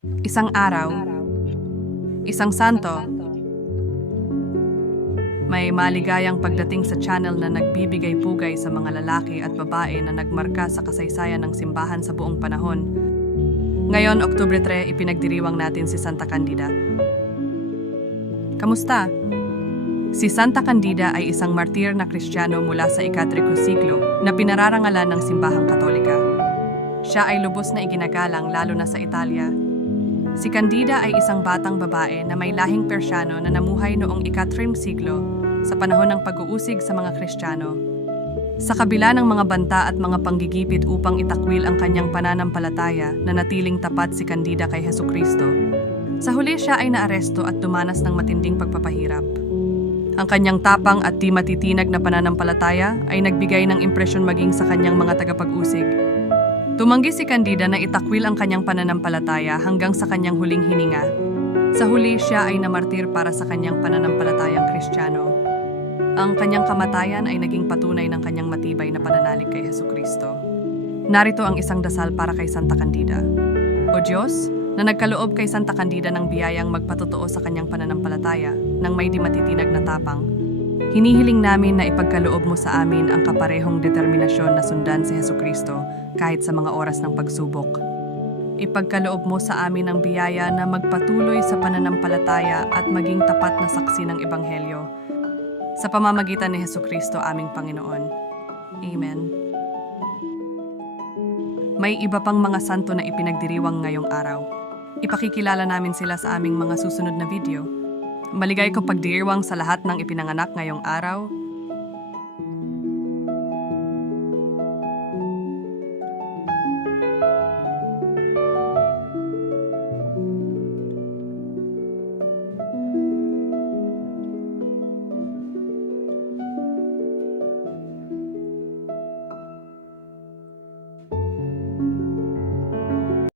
Isang araw, isang santo, may maligayang pagdating sa channel na nagbibigay pugay sa mga lalaki at babae na nagmarka sa kasaysayan ng simbahan sa buong panahon. Ngayon, Oktubre 3, ipinagdiriwang natin si Santa Candida. Kamusta? Si Santa Candida ay isang martir na kristyano mula sa ikatriko siglo na pinararangalan ng simbahang katolika. Siya ay lubos na iginagalang lalo na sa Italia. Si Candida ay isang batang babae na may lahing Persyano na namuhay noong ikatrim siglo sa panahon ng pag-uusig sa mga Kristiyano. Sa kabila ng mga banta at mga panggigipit upang itakwil ang kanyang pananampalataya na natiling tapat si Candida kay Heso Kristo, sa huli siya ay naaresto at dumanas ng matinding pagpapahirap. Ang kanyang tapang at di matitinag na pananampalataya ay nagbigay ng impresyon maging sa kanyang mga tagapag-usig. Tumanggi si Candida na itakwil ang kanyang pananampalataya hanggang sa kanyang huling hininga. Sa huli siya ay namartir para sa kanyang pananampalatayang kristyano. Ang kanyang kamatayan ay naging patunay ng kanyang matibay na pananalig kay Heso Kristo. Narito ang isang dasal para kay Santa Candida. O Diyos, na nagkaloob kay Santa Candida ng biyayang magpatotoo sa kanyang pananampalataya nang may di matitinag na tapang, hinihiling namin na ipagkaloob mo sa amin ang kaparehong determinasyon na sundan si Heso Kristo kahit sa mga oras ng pagsubok. Ipagkaloob mo sa amin ang biyaya na magpatuloy sa pananampalataya at maging tapat na saksi ng Ebanghelyo. Sa pamamagitan ni Heso Kristo aming Panginoon. Amen. May iba pang mga santo na ipinagdiriwang ngayong araw. Ipakikilala namin sila sa aming mga susunod na video. Maligay ko pagdiriwang sa lahat ng ipinanganak ngayong araw